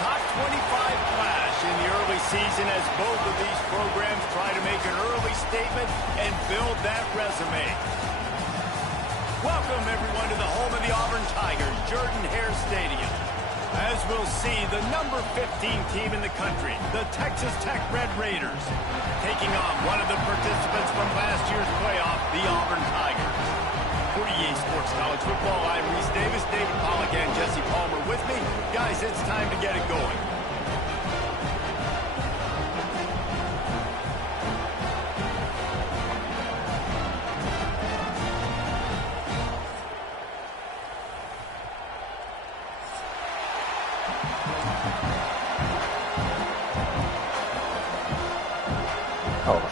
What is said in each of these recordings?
top 25 clash in the early season as both of these programs try to make an early statement and build that resume. Welcome, everyone, to the home of the Auburn Tigers, Jordan-Hare Stadium. As we'll see, the number 15 team in the country, the Texas Tech Red Raiders, taking on one of the participants from last year's playoff, the Auburn Tigers. For EA Sports College Football, I'm Reese Davis, David Pollack, and Jesse Palmer with me. Guys, it's time to get it going.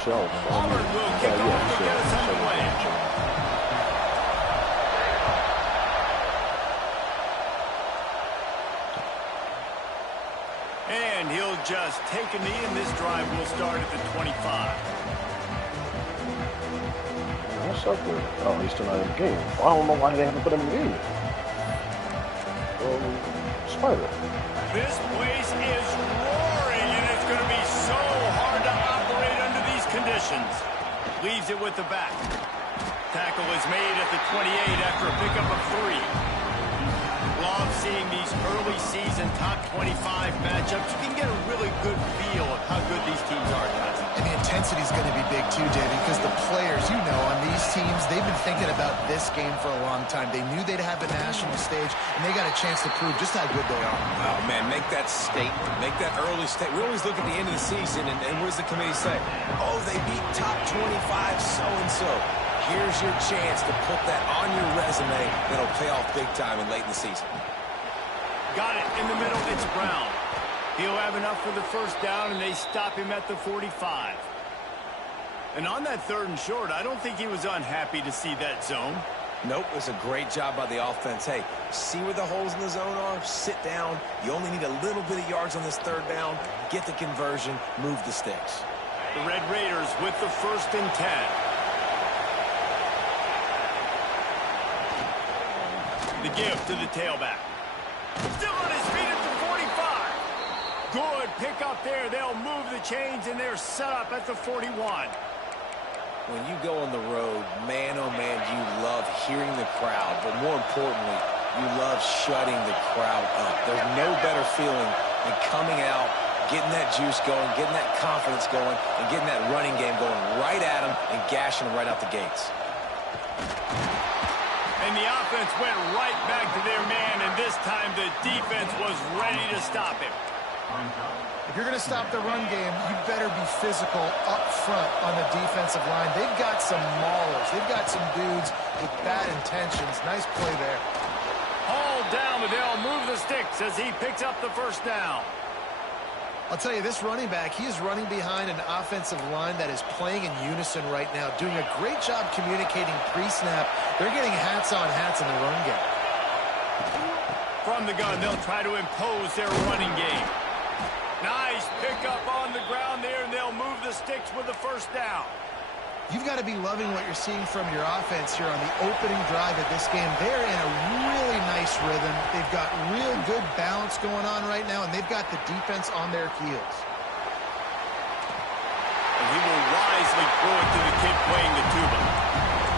Auburn will kick off to get us underway. And he'll just take a knee, and this drive will start at the 25. What's up with it? Oh, he's still not in the game. Well, I don't know why they haven't put him in the game. Spider. This place is roaring, and it's going to be so hard to operate under these conditions. Leaves it with the back. Tackle is made at the 28 after a pickup of 3. Love seeing these early season top 25 matchups. You can get a really good feel of how good these teams are, guys. And the intensity is going to be big too, David, because the players, you know, on these teams, they've been thinking about this game for a long time. They knew they'd have the national stage, and they got a chance to prove just how good they are. Oh, man, make that statement. Make that early statement. We always look at the end of the season, and what does the committee say? Oh, they beat top 25 so-and-so. Here's your chance to put that on your resume that'll pay off big time and late in the season. Got it in the middle. It's Brown. He'll have enough for the first down, and they stop him at the 45. And on that 3rd and short, I don't think he was unhappy to see that zone. Nope, it was a great job by the offense. Hey, see where the holes in the zone are? Sit down. You only need a little bit of yards on this 3rd down. Get the conversion. Move the sticks. The Red Raiders with the 1st and 10. The give to the tailback. Still on his feet at the 45. Good pick up there. They'll move the chains, and they're set up at the 41. When you go on the road, man, oh, man, you love hearing the crowd. But more importantly, you love shutting the crowd up. There's no better feeling than coming out, getting that juice going, getting that confidence going, and getting that running game going right at them and gashing them right out the gates. And the offense went right back to their man, and this time the defense was ready to stop him. If you're going to stop the run game, you better be physical up front on the defensive line. They've got some maulers. They've got some dudes with bad intentions. Nice play there. Hauled down, but they'll move the sticks as he picks up the first down. I'll tell you, this running back, he is running behind an offensive line that is playing in unison right now, doing a great job communicating pre-snap. They're getting hats on hats in the run game. From the gun, they'll try to impose their running game. Nice pickup on the ground there, and they'll move the sticks with the first down. You've got to be loving what you're seeing from your offense here on the opening drive of this game. They're in a really nice rhythm. They've got real good balance going on right now, and they've got the defense on their heels. And he will wisely throw it to the kid playing the tuba.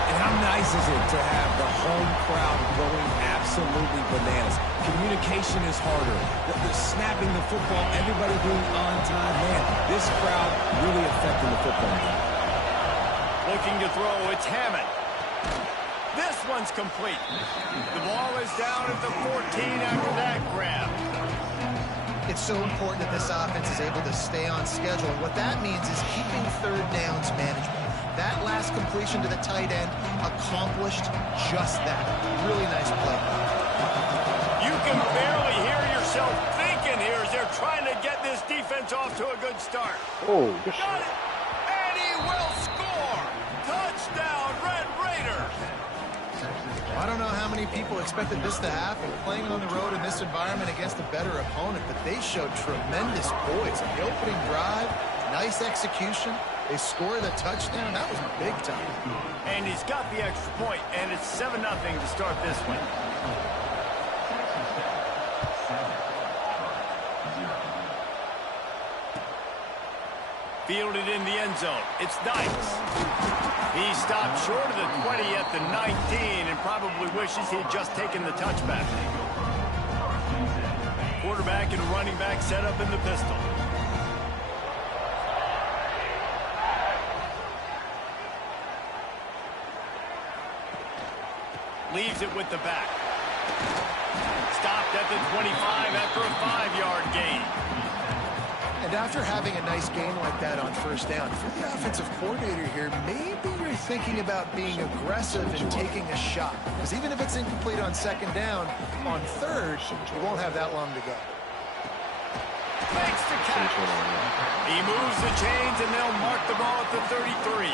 And how nice is it to have the home crowd going absolutely bananas? Communication is harder. The snapping the football, everybody being on time. Man, this crowd really affecting the football game. Looking to throw, it's Hammond. This one's complete. The ball is down at the 14 after that grab. It's so important that this offense is able to stay on schedule. And what that means is keeping 3rd downs management. That last completion to the tight end accomplished just that. Really nice play. You can barely hear yourself thinking here as they're trying to get this defense off to a good start. Oh, good Got shot. it. And he will score. Touchdown, Red Raiders. I don't know how many people expected this to happen, playing on the road in this environment against a better opponent, but they showed tremendous poise. On the opening drive, nice execution. They scored a touchdown. That was big time. And he's got the extra point, and it's 7-0 to start this one. Fielded in the end zone. It's Dykes. He stopped short of the 20 at the 19 and probably wishes he'd just taken the touchback. Quarterback and running back set up in the pistol. Leaves it with the back. Stopped at the 25 after a 5-yard gain. And after having a nice game like that on first down, for the offensive coordinator here, maybe you're thinking about being aggressive and taking a shot. Because even if it's incomplete on second down, on third, you won't have that long to go. Makes the catch. He moves the chains, and they'll mark the ball at the 33.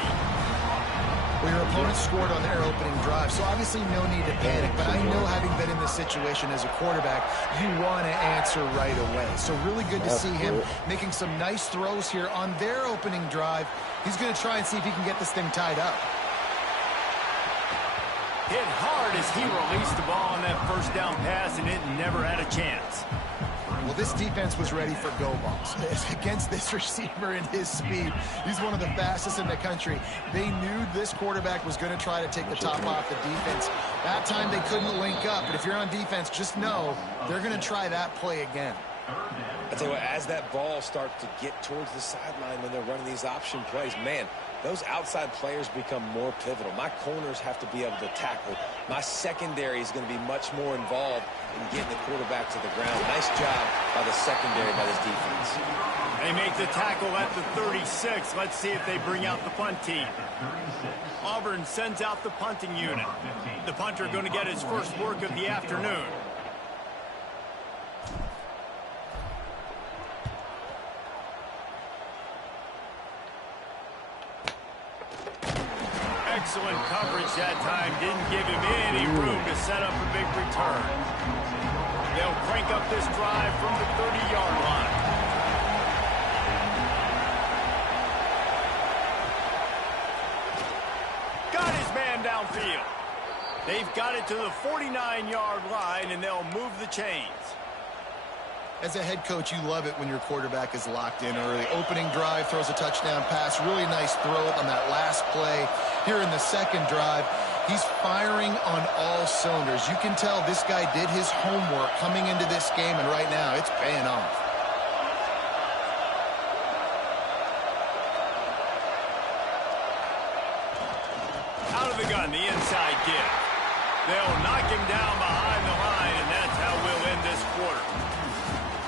Well, your opponent scored on their opening drive, so obviously no need to panic. But I know, having been in this situation as a quarterback, you want to answer right away. So really good to see him making some nice throws here on their opening drive. He's going to try and see if he can get this thing tied up. Hit hard as he released the ball on that first down pass, and it never had a chance. Well, this defense was ready for go balls. Against this receiver and his speed, he's one of the fastest in the country. They knew this quarterback was going to try to take the top off the defense. That time they couldn't link up, but if you're on defense, just know they're going to try that play again. I tell you what, as that ball starts to get towards the sideline when they're running these option plays, man, those outside players become more pivotal. My corners have to be able to tackle. My secondary is going to be much more involved in getting the quarterback to the ground. Nice job by the secondary, by this defense. They make the tackle at the 36. Let's see if they bring out the punt team. Auburn sends out the punting unit. The punter going to get his first work of the afternoon. Excellent coverage that time. Didn't give him any room to set up a big return. They'll crank up this drive from the 30-yard line. Got his man downfield. They've got it to the 49-yard line, and they'll move the chains. As a head coach, you love it when your quarterback is locked in early. Opening drive, throws a touchdown pass. Really nice throw on that last play. Here in the second drive, he's firing on all cylinders. You can tell this guy did his homework coming into this game, and right now it's paying off. Out of the gun, the inside give. They'll knock him down behind the line, and that's how we'll end this quarter.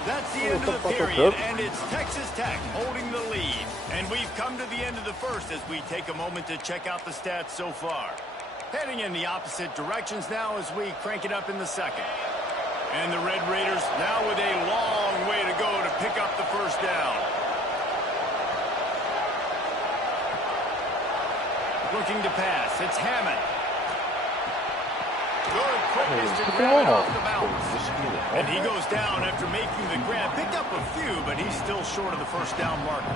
That's the end of the period, and it's Texas Tech holding the lead. And we've come to the end of the first as we take a moment to check out the stats so far. Heading in the opposite directions now as we crank it up in the second. And the Red Raiders now with a long way to go to pick up the first down. Looking to pass, it's Hammond. Good quickness to grab it off the bounce. And he goes down after making the grab. Picked up a few, but he's still short of the first down marker.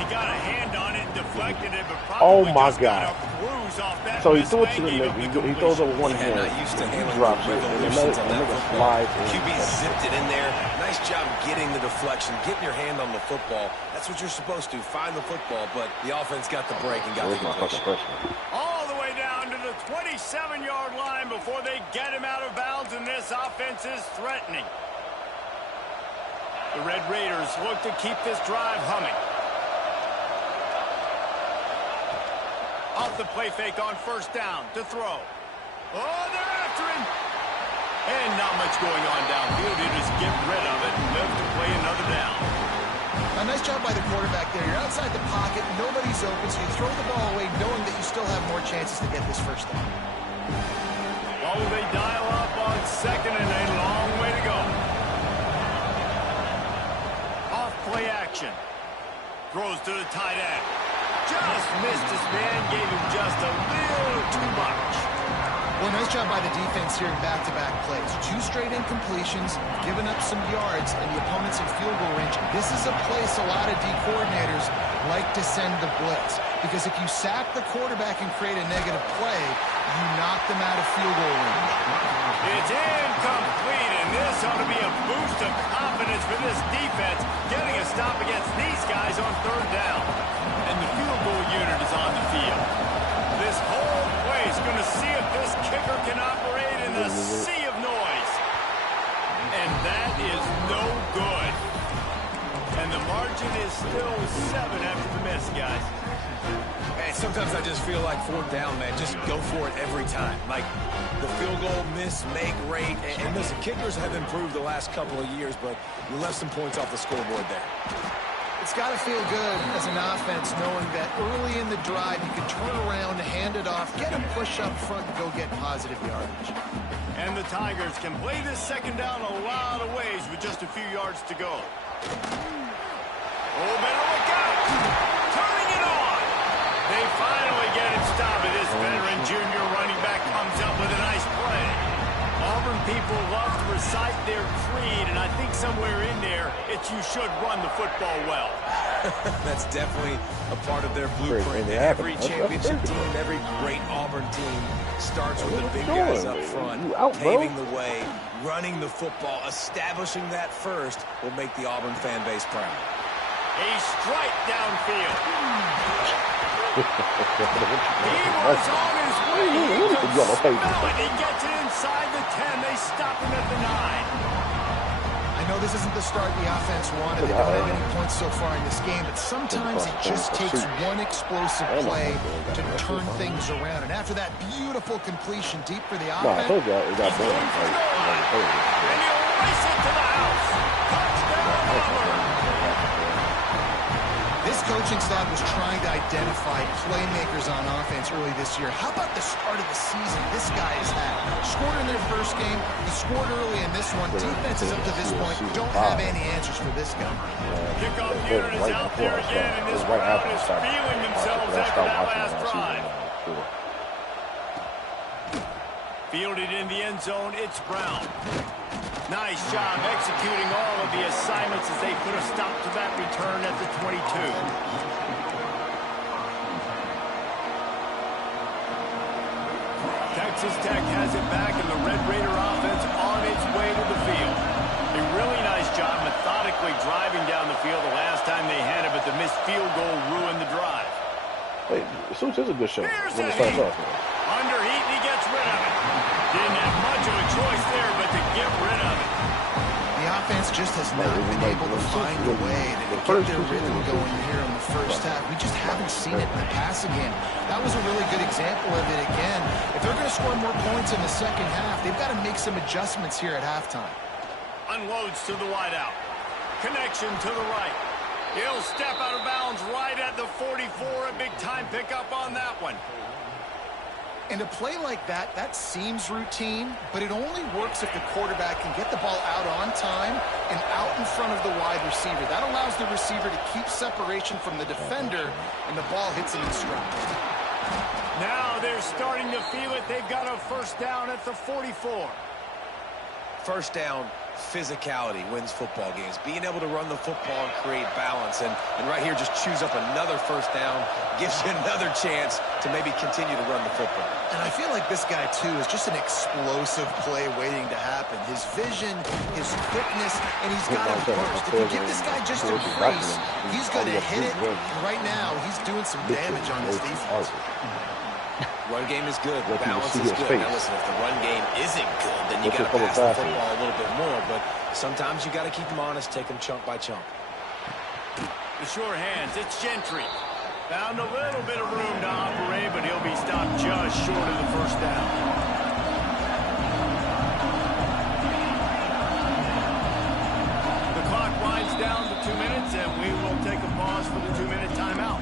He got a hand on it and deflected it, but probably got a cruise off that. So he threw it to the leg. He throws over one hand. Not used to handling drops it, and another slide. QB zipped it in there. Nice job getting the deflection, getting your hand on the football. That's what you're supposed to, find the football, but the offense got the break and got the completion. All the way down to the 27-yard line before they get him out of bounds, and this offense is threatening. The Red Raiders look to keep this drive humming. Off the play fake on first down to throw. Oh, they're after him. And not much going on downfield. You just get rid of it and live to play another down. A nice job by the quarterback there. You're outside the pocket. Nobody's open, so you throw the ball away knowing that you still have more chances to get this first down. Oh, they dial up on second and a long way to go. Off play action. Throws to the tight end. Just missed his man, gave him just a little too much. Well, nice job by the defense here in back-to-back plays. 2 straight incompletions, giving up some yards, and the opponent's in field goal range. This is a place a lot of D coordinators like to send the blitz, because if you sack the quarterback and create a negative play, you knock them out of field goal range. It's incomplete, and this ought to be a boost of confidence for this defense, getting a stop against these guys on third down. And the field goal unit is on the field. This whole place going to see if this kicker can operate in the sea of noise. And that is no good. And the margin is still 7 after the miss, guys. And sometimes I just feel like fourth down, man, just go for it every time. Like the field goal miss, make rate. And listen, kickers have improved the last couple of years, but you left some points off the scoreboard there. It's got to feel good as an offense knowing that early in the drive you can turn around, hand it off, get a push up front, and go get positive yardage. And the Tigers can play this second down a lot of ways with just a few yards to go. Oh, better look out! Turning it on! They finally get it stopped. This veteran junior running back comes up with a nice play. Auburn people love to recite their creed, and I think somewhere in there, it's you should run the football well. That's definitely a part of their blueprint. Every championship team, every great Auburn team starts with the big guys up front, paving the way, running the football, establishing that first will make the Auburn fan base proud. A strike downfield. He was on his way. He could smell it. He gets it inside the 10. They stop him at the 9. I know this isn't the start the offense wanted. They don't have any points so far in this game, but sometimes it just takes one explosive play to turn things around. And after that beautiful completion deep for the offense, I told you it got done. And he'll race it to the house. Touchdown, Auburn. this coaching staff was trying to identify playmakers on offense early this year. How about the start of the season this guy has had? Scored in their first game. He scored early in this one. Defenses up to this point don't have any answers for this guy. Kickoff unit is out there again, and this crowd is feeling themselves after that last drive. Fielded in the end zone, it's Brown. Nice job executing all of the assignments as they put a stop to that return at the 22. Texas Tech has it back, and the Red Raider offense on its way to the field. A really nice job methodically driving down the field the last time they had it, but the missed field goal ruined the drive. Hey, Suits is a good show. Here's When the it starts heat. off, man. Under heat, and he gets rid of it. Didn't have much of a choice there, but to get rid of it. The offense just has not been able to find a way to get their rhythm going here in the first half. We just haven't seen it in the passing game. That was a really good example of it again. If they're going to score more points in the second half, they've got to make some adjustments here at halftime. Unloads to the wideout. Connection to the right. He'll step out of bounds right at the 44. A big-time pickup on that one. And a play like that, that seems routine, but it only works if the quarterback can get the ball out on time and out in front of the wide receiver. That allows the receiver to keep separation from the defender, and the ball hits him in stride. Now they're starting to feel it. They've got a first down at the 44. First down, physicality wins football games. Being able to run the football and create balance. And right here, just choose up another first down. Gives you another chance to maybe continue to run the football. And I feel like this guy, too, is just an explosive play waiting to happen. His vision, his quickness, and he's got a burst. If you give this guy just a crease, he's going to hit it. And right now, he's doing some damage on this defense. Run game is good. Balance is good. Now listen, if the run game isn't good, then you got to pass the football a little bit more. But sometimes you got to keep them honest, take them chunk by chunk. The sure hands, it's Gentry. Found a little bit of room to operate, but he'll be stopped just short of the first down. The clock winds down to 2 minutes, and we will take a pause for the 2-minute timeout.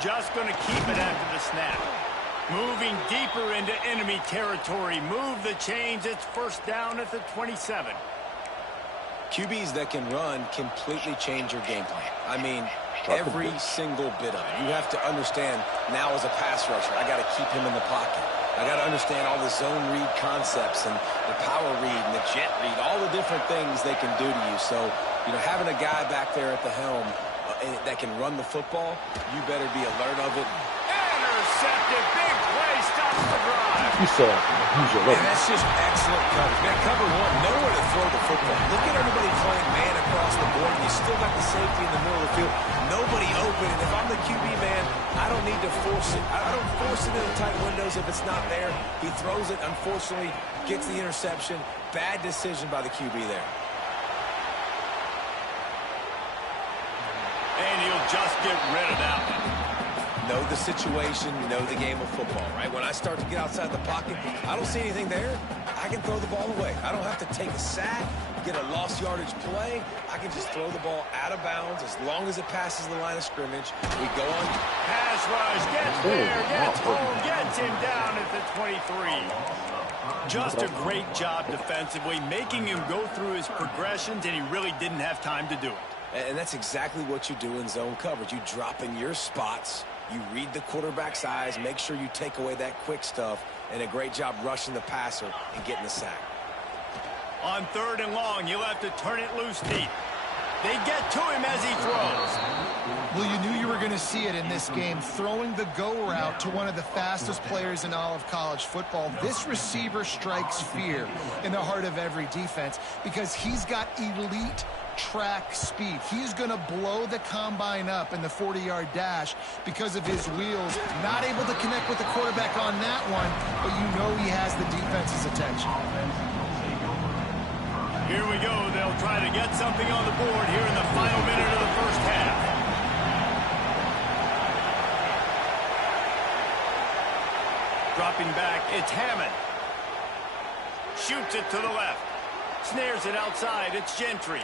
Just going to keep it after the snap. Moving deeper into enemy territory. Move the chains. It's first down at the 27. QBs that can run completely change your game plan. I mean, Every single bit of it. You have to understand now as a pass rusher, I got to keep him in the pocket. I got to understand all the zone read concepts and the power read and the jet read, all the different things they can do to you. So, you know, having a guy back there at the helm that can run the football, you better be alert of it. Intercepted. Big play. Stops the drive. You said use your legs. And that's just excellent coverage. Man, cover one, nowhere to throw the football. Look at everybody playing man across the board. You still got the safety in the middle of the field. Nobody open. And if I'm the QB man, I don't need to force it. I don't force it into tight windows if it's not there. He throws it, unfortunately, gets the interception. Bad decision by the QB there. And he'll just get rid of that one. Know the situation, know the game of football, right? When I start to get outside the pocket, I don't see anything there. I can throw the ball away. I don't have to take a sack, get a lost yardage play. I can just throw the ball out of bounds as long as it passes the line of scrimmage. We go on. Pass rush, gets there, gets home, gets him down at the 23. Just a great job defensively, making him go through his progressions, and he really didn't have time to do it. And that's exactly what you do in zone coverage. You drop in your spots. You read the quarterback's eyes, make sure you take away that quick stuff, and a great job rushing the passer and getting the sack. On 3rd and long, you'll have to turn it loose deep. They get to him as he throws. Well, you knew you were going to see it in this game, throwing the go route to one of the fastest players in all of college football. This receiver strikes fear in the heart of every defense because he's got elite track speed. He's going to blow the combine up in the 40-yard dash because of his wheels. Not able to connect with the quarterback on that one, but you know he has the defense's attention. Here we go. They'll try to get something on the board here in the final minute of the first half. Dropping back, it's Hammond. Shoots it to the left. Snares it outside, it's Gentry.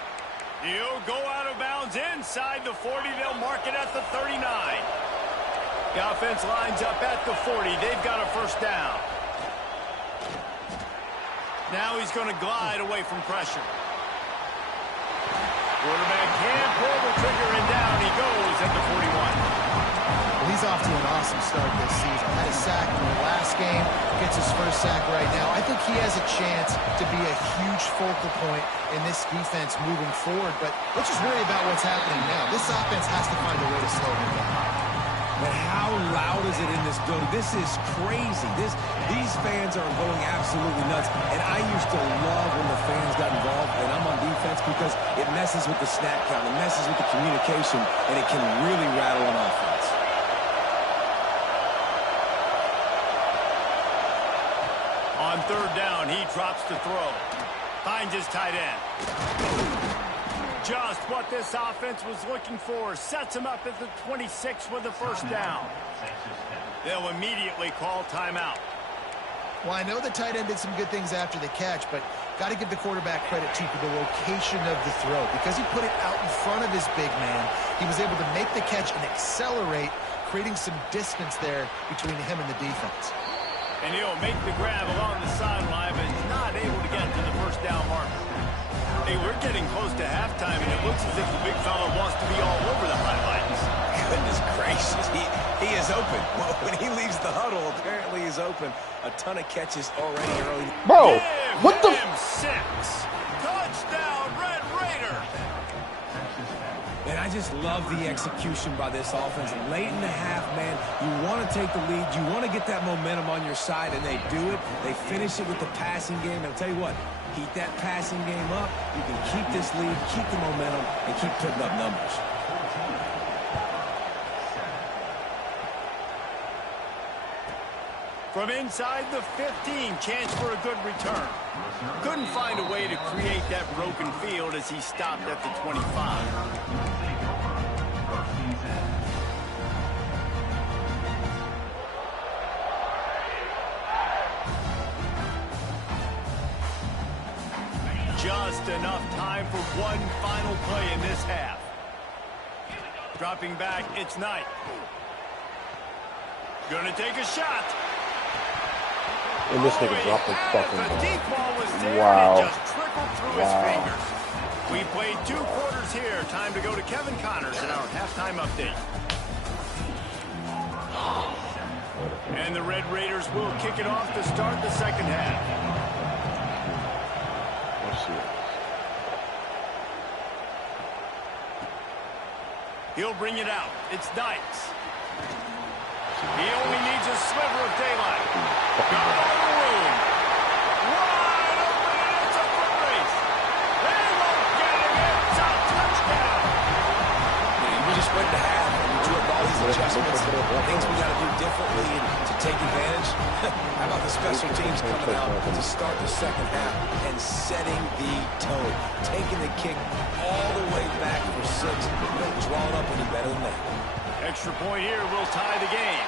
He'll go out of bounds inside the 40. They'll mark it at the 39. The offense lines up at the 40. They've got a first down. Now he's going to glide away from pressure. Quarterback can't pull the trigger, and down he goes at the 41. Well, he's off to an awesome start this season. Had a sack in the last game, gets his first sack right now. I think he has a chance to be a huge focal point in this defense moving forward, but let's just worry about what's happening now. This offense has to find a way to slow him down. But how loud is it in this building? This is crazy. These fans are going absolutely nuts. And I used to love when the fans got involved, and I'm on defense, because it messes with the snap count, it messes with the communication, and it can really rattle an offense. On 3rd down, he drops to throw. Finds his tight end. Just what this offense was looking for. Sets him up at the 26 with the first down. They'll immediately call timeout. Well, I know the tight end did some good things after the catch, but got to give the quarterback credit, too, for the location of the throw. Because he put it out in front of his big man, he was able to make the catch and accelerate, creating some distance there between him and the defense. And he'll make the grab along the sideline, but is not able to get to the first down marker. Hey, we're getting close to halftime, and it looks as if the big fella wants to be all over the highlights. Goodness gracious, he is open. Well, when he leaves the huddle, apparently he's open. A ton of catches already early. Bro, what the? 6. Touchdown, Red Raider. And I just love the execution by this offense. Late in the half, man, you want to take the lead. You want to get that momentum on your side, and they do it. They finish it with the passing game. And I'll tell you what, keep that passing game up. You can keep this lead, keep the momentum, and keep putting up numbers. From inside the 15, chance for a good return. Couldn't find a way to create that broken field as he stopped at the 25. Just enough time for one final play in this half. Dropping back, it's Knight. Gonna take a shot. And this nigga dropped the fucking The deep ball was there, wow. and it just trickled through his fingers. We played 2 quarters here. Time to go to Kevin Connors in our halftime update. And the Red Raiders will kick it off to start the second half. Let's see. He'll bring it out. It's Dykes. He only needs a sliver of daylight. Got all the room. Wide open, and it's a foot race. They won't get him. It's a touchdown. We just went to half, and we drew up all these adjustments, things we got to do differently to take advantage. How about the special teams coming out to start the second half and setting the tone, taking the kick all the way back for 6. We don't draw it up any better than that. Extra point here will tie the game.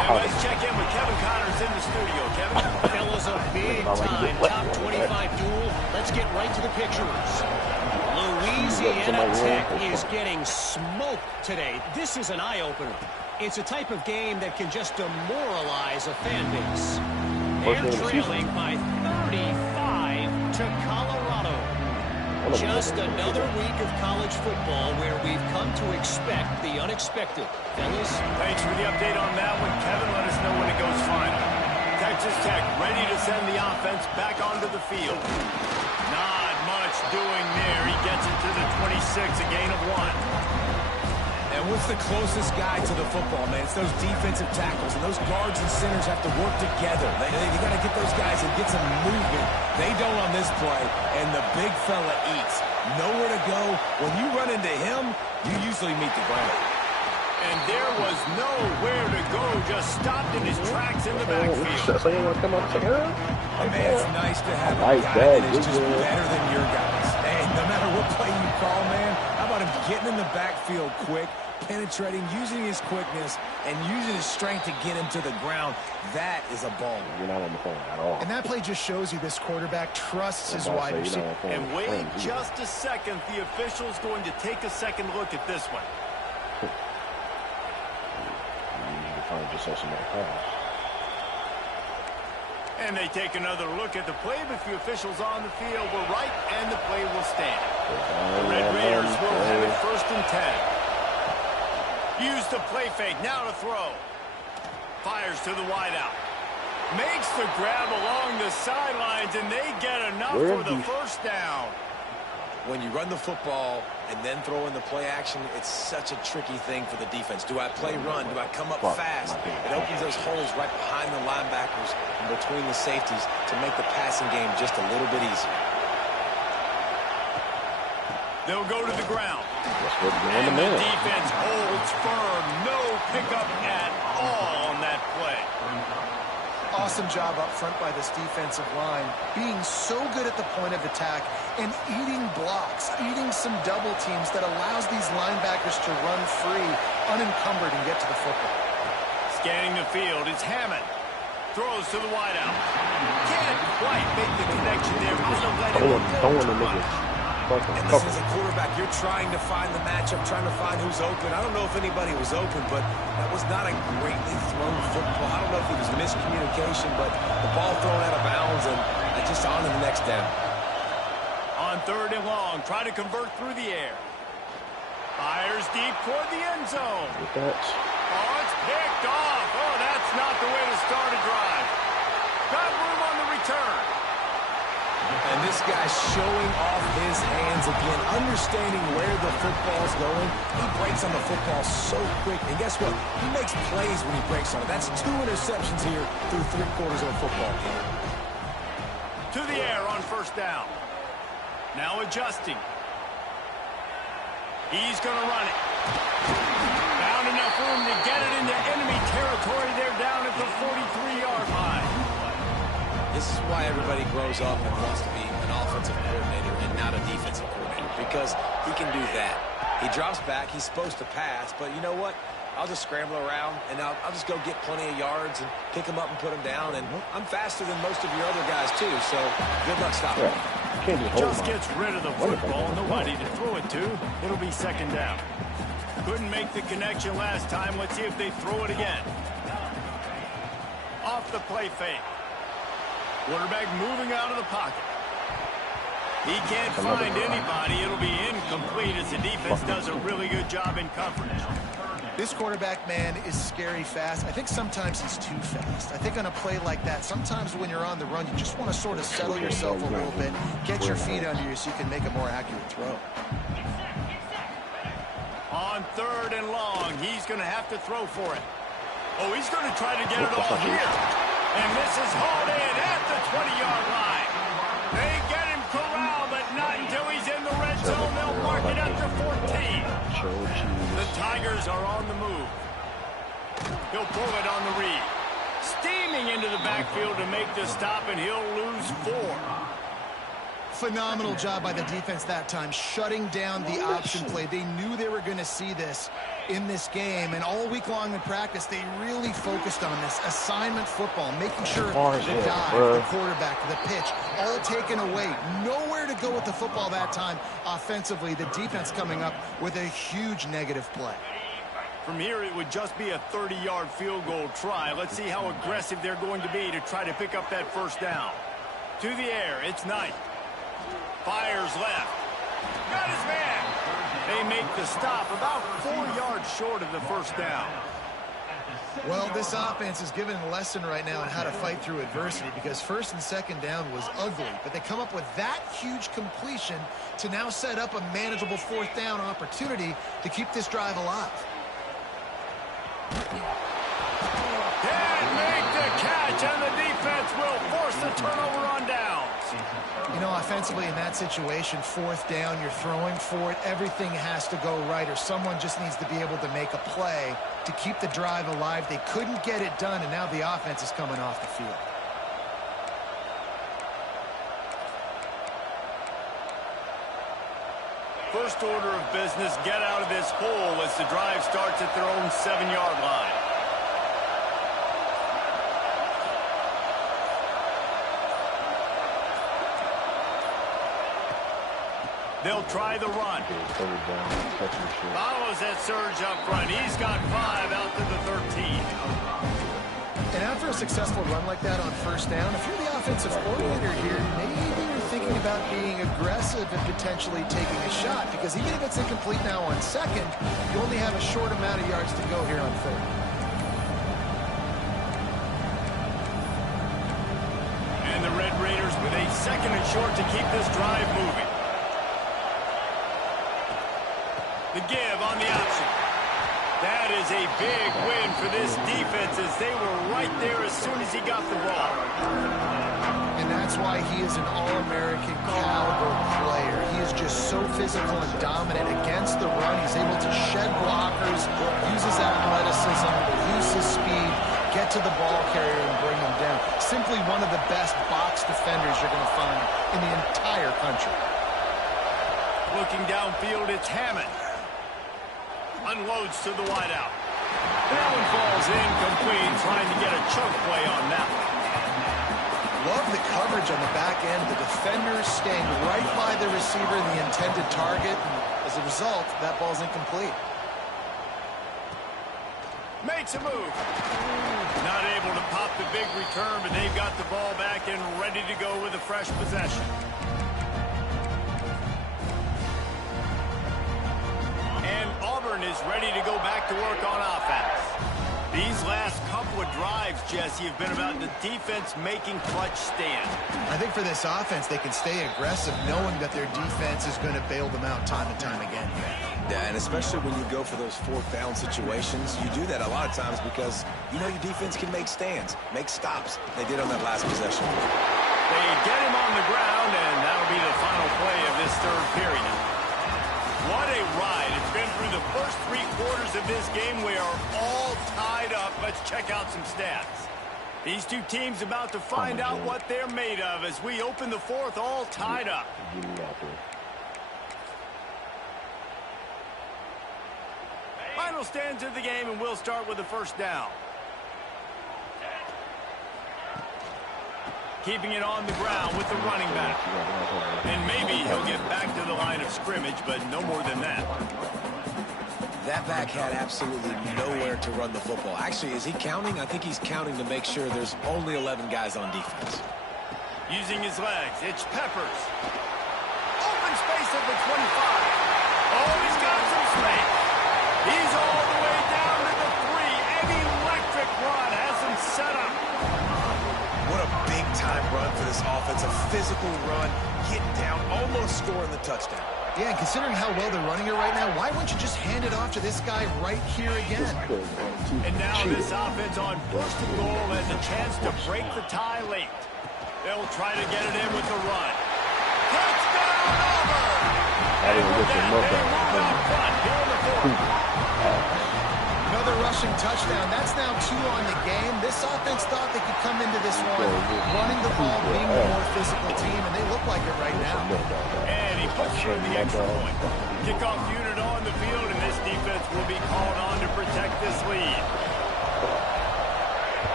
And let's check in with Kevin Connors in the studio. Kevin? Fellas, a big-time top 25 duel. Let's get right to the pictures. Louisiana Tech is getting smoked today. This is an eye-opener. It's a type of game that can just demoralize a fan base. They're trailing by 35 to Colorado. Just another week of college football where we've come to expect the unexpected. Fellas? Thanks for the update on that one, Kevin. Let us know when it goes final. Texas Tech ready to send the offense back onto the field. Not much doing there. He gets it to the 26, a gain of 1. And what's the closest guy to the football, man? It's those defensive tackles, and those guards and centers have to work together. You got to get those guys and get some movement. They don't on this play, and the big fella eats. Nowhere to go. When you run into him, you usually meet the ground. And there was nowhere to go, just stopped in his tracks in the backfield. So you want to come up second half? And man, it's nice to have a guy that is just better than your guys. And no matter what play you call, man, how about him getting in the backfield quick, penetrating, using his quickness, and using his strength to get him to the ground. That is a ball. You're not on the phone at all. And that play just shows you this quarterback trusts his wide receiver. And wait just a second. The official's going to take a second look at this one. Just saw somebody pass. And they take another look at the play, but the officials on the field were right, and the play will stand. The Red Raiders will have it 1st and 10. Use the play fake, now to throw. Fires to the wideout. Makes the grab along the sidelines, and they get enough for the first down. When you run the football and then throw in the play action, it's such a tricky thing for the defense. Do I play run? Do I come up fast? It opens those holes right behind the linebackers and between the safeties to make the passing game just a little bit easier. They'll go to the ground. And the defense holds firm. No pickup at all on that play. Awesome job up front by this defensive line, being so good at the point of attack and eating blocks, eating some double teams that allows these linebackers to run free, unencumbered, and get to the football. Scanning the field, it's Hammond. Throws to the wideout. Can't quite make the connection there. And listen, as a quarterback, you're trying to find the matchup, trying to find who's open. I don't know if anybody was open, but that was not a greatly thrown football. I don't know if it was miscommunication, but the ball thrown out of bounds and just on to the next down. On 3rd and long, try to convert through the air. Fires deep toward the end zone. Oh, it's picked off. Oh, that's not the way to start a drive. Got room on the return. And this guy's showing off his hands again, understanding where the football's going. He breaks on the football so quick. And guess what? He makes plays when he breaks on it. That's 2 interceptions here through 3 quarters of a football game. To the air on 1st down. Now adjusting. He's going to run it. Found enough room to get it into enemy territory. They're down at the 43-yard line. This is why everybody grows up and wants to be an offensive coordinator and not a defensive coordinator, because he can do that. He drops back. He's supposed to pass, but you know what? I'll just scramble around, and I'll just go get plenty of yards and pick them up and put them down, and I'm faster than most of your other guys, too, so good luck stopping. Just gets rid of the football. Nobody to throw it to. It'll be 2nd down. Couldn't make the connection last time. Let's see if they throw it again. Off the play fake. Quarterback moving out of the pocket. He can't find anybody. It'll be incomplete as the defense does a really good job in coverage. This quarterback, man, is scary fast. I think sometimes he's too fast. I think on a play like that, sometimes when you're on the run, you just want to sort of settle yourself a little bit, get your feet under you so you can make a more accurate throw. On 3rd and long, he's going to have to throw for it. Oh, he's going to try to get it all here. And this is hauled in at the 20-yard line. They get him corralled, but not until he's in the red zone. They'll mark it up to 14. The Tigers are on the move. He'll pull it on the read. Steaming into the backfield to make the stop, and he'll lose 4. Phenomenal job by the defense that time, shutting down the option play. They knew they were going to see this in this game, and all week long in practice, they really focused on this assignment football, making sure the dive, the quarterback, the pitch, all taken away. Nowhere to go with the football that time offensively. The defense coming up with a huge negative play. From here, it would just be a 30-yard field goal try. Let's see how aggressive they're going to be to try to pick up that first down. To the air, it's Knight. Fires left. Got his man. They make the stop about 4 yards short of the first down. Well, this offense is given a lesson right now on how to fight through adversity, because 1st and 2nd down was ugly, but they come up with that huge completion to now set up a manageable 4th down opportunity to keep this drive alive. Can't make the catch, and the defense will force the turnover on downs. You know, offensively in that situation, 4th down, you're throwing for it. Everything has to go right, or someone just needs to be able to make a play to keep the drive alive. They couldn't get it done, and now the offense is coming off the field. First order of business, get out of this hole as the drive starts at their own 7-yard line. They'll try the run. Follows that surge up front. He's got 5 out to the 13. And after a successful run like that on 1st down, if you're the offensive coordinator here, maybe you're thinking about being aggressive and potentially taking a shot, because even if it's incomplete now on 2nd, you only have a short amount of yards to go here on 3rd. And the Red Raiders with a 2nd and short to keep this drive moving. The give on the option. That is a big win for this defense, as they were right there as soon as he got the ball. And that's why he is an All-American caliber player. He is just so physical and dominant against the run. He's able to shed blockers, use his athleticism, use his speed, get to the ball carrier and bring him down. Simply one of the best box defenders you're going to find in the entire country. Looking downfield, it's Hammond. Unloads to the wideout. That one falls incomplete, trying to get a choke play on that one. Love the coverage on the back end. The defenders staying right by the receiver, the intended target. And as a result, that ball's incomplete. Makes a move. Not able to pop the big return, but they've got the ball back and ready to go with a fresh possession. Auburn is ready to go back to work on offense. These last couple of drives, Jesse, have been about the defense making clutch stand. I think for this offense, they can stay aggressive knowing that their defense is going to bail them out time and time again. Yeah, and especially when you go for those 4th down situations, you do that a lot of times because you know your defense can make stands, make stops. They did on that last possession. They get him on the ground, and that'll be the final play of this 3rd period. What a ride. It's been through the first 3 quarters of this game. We are all tied up. Let's check out some stats. These two teams about to find out what they're made of as we open the 4th all tied up. Final stands of the game, and we'll start with the first down. Keeping it on the ground with the running back. And maybe he'll get back to the line of scrimmage, but no more than that. That back had absolutely nowhere to run the football. Actually, is he counting? I think he's counting to make sure there's only 11 guys on defense. Using his legs, it's Peppers. Oh, he's got some space. He's all the way down to the 3. An electric run has him set up. What a big-time run for this offense. A physical run, getting down, almost scoring the touchdown. Yeah, and considering how well they're running it right now, why wouldn't you just hand it off to this guy right here again? And now this offense on first and goal has a chance to break the tie late. They'll try to get it in with the run. Touchdown, Auburn! I didn't get the move out front here in the fourth. Another rushing touchdown. That's now 2 on the game. This offense thought they could come into this one running the ball, being the more physical team, and they look like it right now. And he puts through the extra point. Kickoff unit on the field, and this defense will be called on to protect this lead.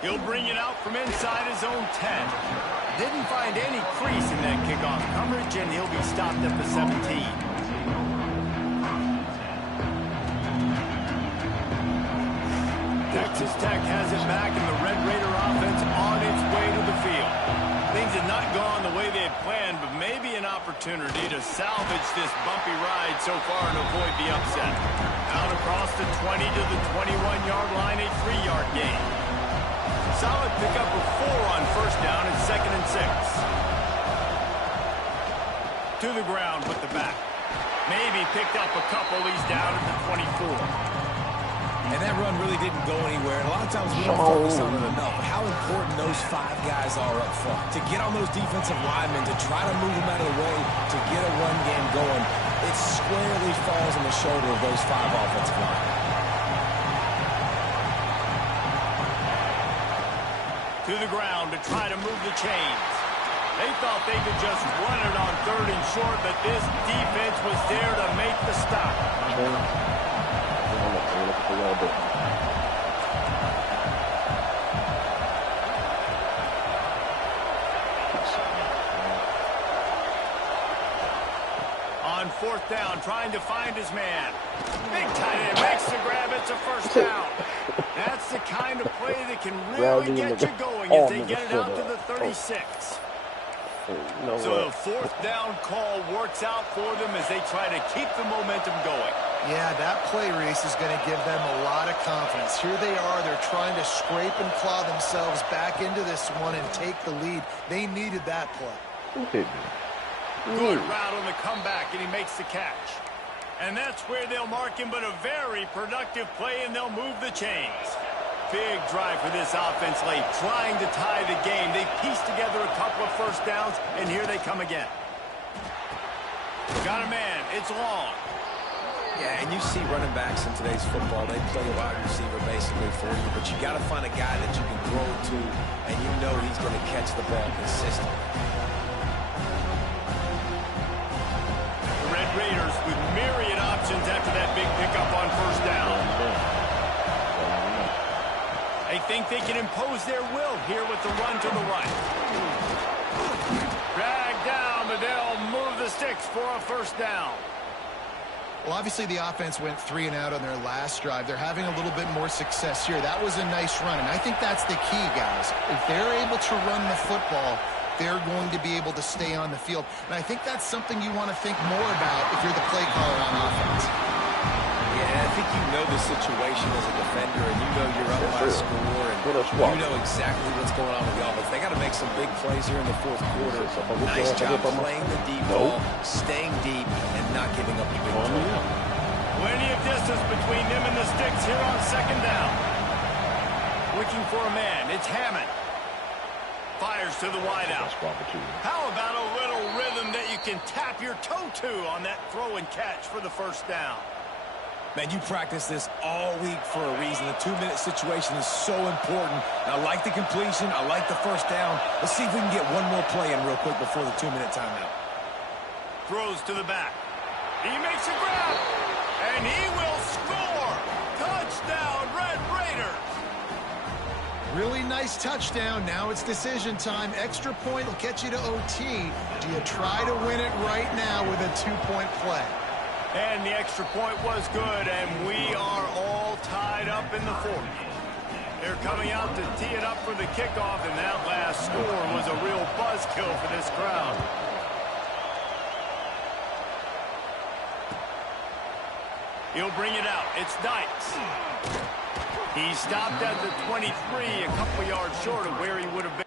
He'll bring it out from inside his own 10. Didn't find any crease in that kickoff coverage, and he'll be stopped at the 17. Texas Tech has it back, and the Red Raider offense on its way to the field. Things have not gone the way they had planned, but maybe an opportunity to salvage this bumpy ride so far and avoid the upset. Out across the 20 to the 21-yard line, a 3-yard gain. Solid pickup of 4 on first down and 2nd and 6. To the ground with the back. Maybe picked up a couple. He's down at the 24. And that run really didn't go anywhere. And a lot of times we don't focus on it enough. But how important those 5 guys are up front. To get on those defensive linemen, to try to move them out of the way, to get a run game going, it squarely falls on the shoulder of those 5 offensive linemen. To the ground to try to move the chains. They thought they could just run it on 3rd and short, but this defense was there to make the stop. On 4th down, trying to find his man. Big tight end makes the grab. It's a first down. That's the kind of play that can really get you going as they get it out to the 36. So the 4th down call works out for them as they try to keep the momentum going. Yeah, that play, Reese, is going to give them a lot of confidence. Here they are. They're trying to scrape and claw themselves back into this one and take the lead. They needed that play. Good route on the comeback, and he makes the catch. And that's where they'll mark him, but a very productive play, and they'll move the chains. Big drive for this offense late, trying to tie the game. They pieced together a couple of first downs, and here they come again. Got a man. It's long. Yeah, and you see running backs in today's football, they play wide receiver basically for you, but you got to find a guy that you can throw to, and you know he's going to catch the ball consistently. The Red Raiders with myriad options after that big pickup on first down. They think they can impose their will here with the run to the right. Dragged down, but they'll move the sticks for a first down. Well, obviously the offense went 3 and out on their last drive. They're having a little bit more success here. That was a nice run, and I think that's the key, guys. If they're able to run the football, they're going to be able to stay on the field. And I think that's something you want to think more about if you're the play caller on offense. Yeah, I think you know the situation as a defender, and you know you're up by a score, and you know exactly what's going on with the offense. They got to make some big plays here in the 4th quarter. Nice job playing the deep ball, staying deep, and not giving up the big play. Plenty of distance between them and the sticks here on 2nd down. Looking for a man. It's Hammond. Fires to the wideout. How about a little rhythm that you can tap your toe to on that throw and catch for the first down? Man, you practice this all week for a reason. The 2-minute situation is so important. I like the completion. I like the first down. Let's see if we can get one more play in real quick before the 2-minute timeout. Throws to the back. He makes a grab, and he will score. Touchdown, Red Raiders. Really nice touchdown. Now it's decision time. Extra point will get you to OT. Do you try to win it right now with a 2-point play? And the extra point was good, and we are all tied up in the 4th. They're coming out to tee it up for the kickoff, and that last score was a real buzzkill for this crowd. He'll bring it out. It's Dykes. He stopped at the 23, a couple yards short of where he would have been.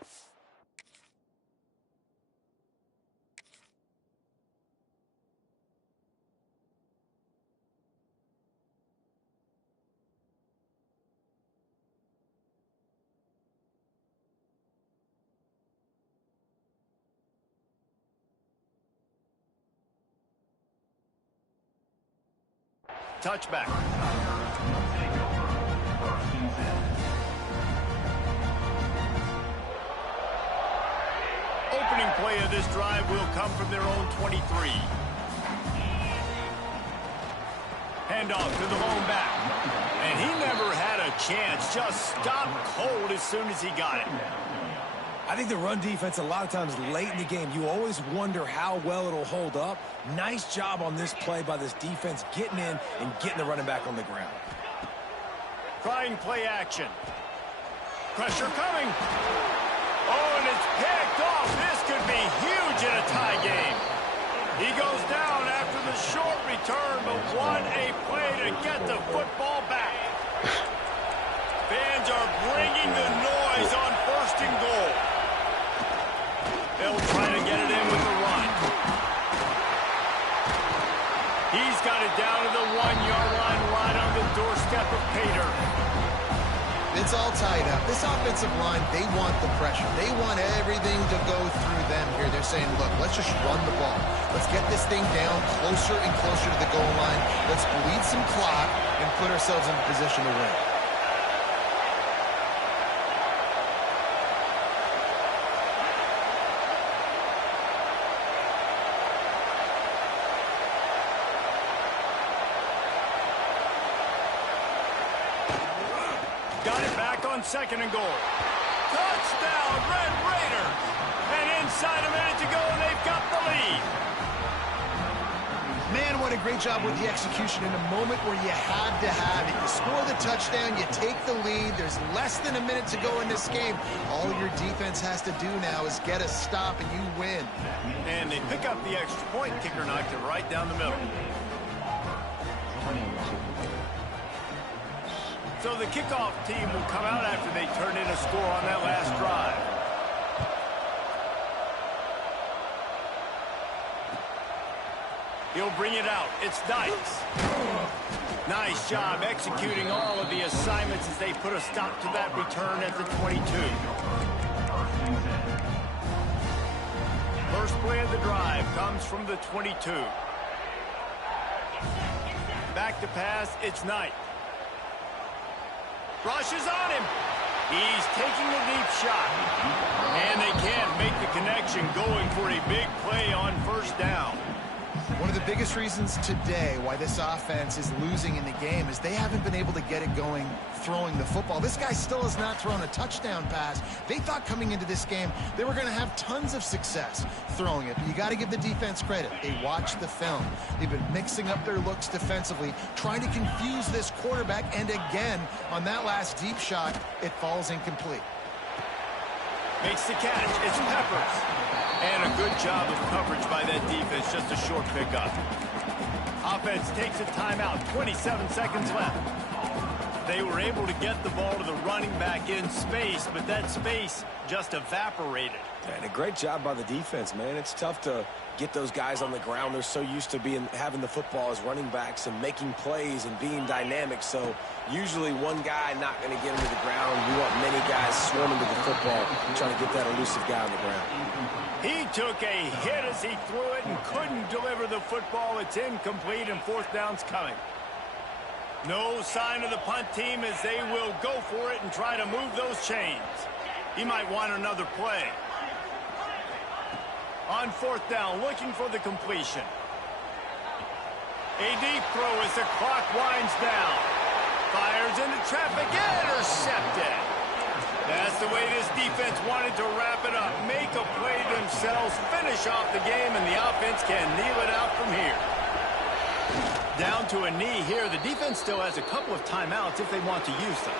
Touchback. Opening play of this drive will come from their own 23. Handoff to the lone back. And he never had a chance. Just stopped cold as soon as he got it. I think the run defense, a lot of times late in the game, you always wonder how well it'll hold up. Nice job on this play by this defense, getting in and getting the running back on the ground. Trying play action. Pressure coming. Oh, and it's picked off. This could be huge in a tie game. He goes down after the short return, but what a play to get the football back. Fans are bringing the noise on 1st and goal. They'll try to get it in with the run. He's got it down to the 1-yard line, right on the doorstep of Pater. It's all tied up. This offensive line, they want the pressure. They want everything to go through them here. They're saying, look, let's just run the ball. Let's get this thing down closer and closer to the goal line. Let's bleed some clock and put ourselves in a position to win. Got it back on 2nd and goal. Touchdown, Red Raiders! And inside a minute to go, and they've got the lead. Man, what a great job with the execution in a moment where you had to have it. You score the touchdown, you take the lead. There's less than a minute to go in this game. All your defense has to do now is get a stop, and you win. And they pick up the extra point. Kicker knocked it right down the middle. So the kickoff team will come out after they turn in a score on that last drive. He'll bring it out. It's Dykes. Nice job executing all of the assignments as they put a stop to that return at the 22. First play of the drive comes from the 22. Back to pass, it's Knight. Rushes on him. He's taking a deep shot. And they can't make the connection, going for a big play on 1st down. One of the biggest reasons today why this offense is losing in the game is they haven't been able to get it going throwing the football. This guy still has not thrown a touchdown pass. They thought coming into this game they were going to have tons of success throwing it. But you got to give the defense credit. They watched the film. They've been mixing up their looks defensively, trying to confuse this quarterback. And again, on that last deep shot, it falls incomplete. Makes the catch. It's Peppers. And a good job of coverage by that defense. Just a short pickup. Offense takes a timeout. 27 seconds left. They were able to get the ball to the running back in space, but that space just evaporated. And a great job by the defense, man. It's tough to get those guys on the ground. They're so used to having the football as running backs and making plays and being dynamic. So usually one guy not going to get him to the ground. You want many guys swarming to the football, trying to get that elusive guy on the ground. He took a hit as he threw it and couldn't deliver the football. It's incomplete, and 4th down's coming. No sign of the punt team as they will go for it and try to move those chains. He might want another play. On 4th down, looking for the completion. A deep throw as the clock winds down. Fires into traffic, intercepted. That's the way this defense wanted to wrap it up. Make a play themselves, finish off the game, and the offense can kneel it out from here. Down to a knee here. The defense still has a couple of timeouts if they want to use them.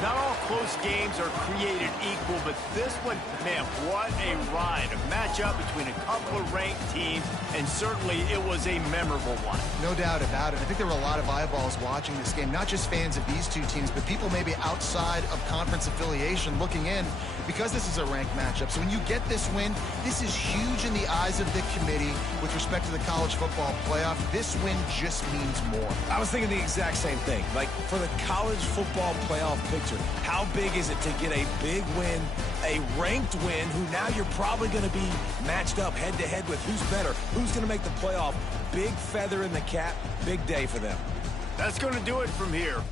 Not all close games are created equal, but this one, man, what a ride. A matchup between a couple of ranked teams, and certainly it was a memorable one. No doubt about it. I think there were a lot of eyeballs watching this game, not just fans of these two teams, but people maybe outside of conference affiliation looking in, because this is a ranked matchup. So when you get this win, this is huge in the eyes of the committee with respect to the college football playoff. This win just means more. I was thinking the exact same thing. Like, for the college football playoff picture, how big is it to get a big win, a ranked win, who now you're probably going to be matched up head-to-head with who's better, who's going to make the playoff. Big feather in the cap, big day for them. That's going to do it from here.